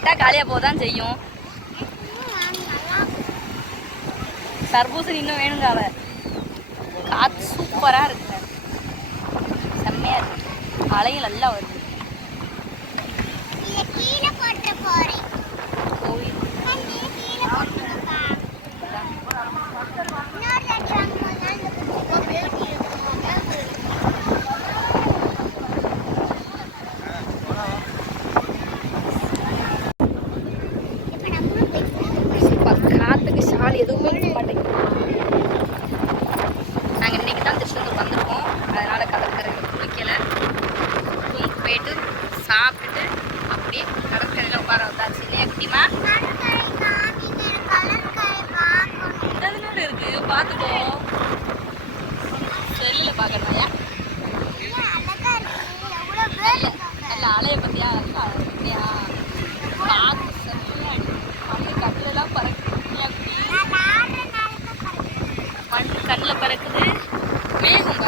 சாப்பிட்டா காலியாக போதான் செய்யும். தர்பூசணி இன்னும் வேணுங்க. அவ காற்று சூப்பராக இருக்குங்க, செம்மையாக இருக்கு, அலையும் நல்லா வருது. காற்றுக்கு ஷால் எதுவுமே இருக்க மாட்டேங்குது. நாங்கள் இன்றைக்கி தான் திருச்செந்தூர் வந்திருக்கோம், அதனால் கடற்கரையில் குளிக்கலை. போயிட்டு சாப்பிட்டுட்டு அப்படியே கடற்கரையில் உட்கார வந்தாச்சு. இல்லையா குட்டிமா? அதனால இருக்கு, பார்த்துக்கோ. செல்லில் பார்க்கணும்யா. நல்ல அலையை பற்றியா? நல்லா இல்லையா? காற்று செம்மையா மண்ணு கண்ணிலலாம் பறக்குது. மண் கண்ணில் பறக்குது, மேகம்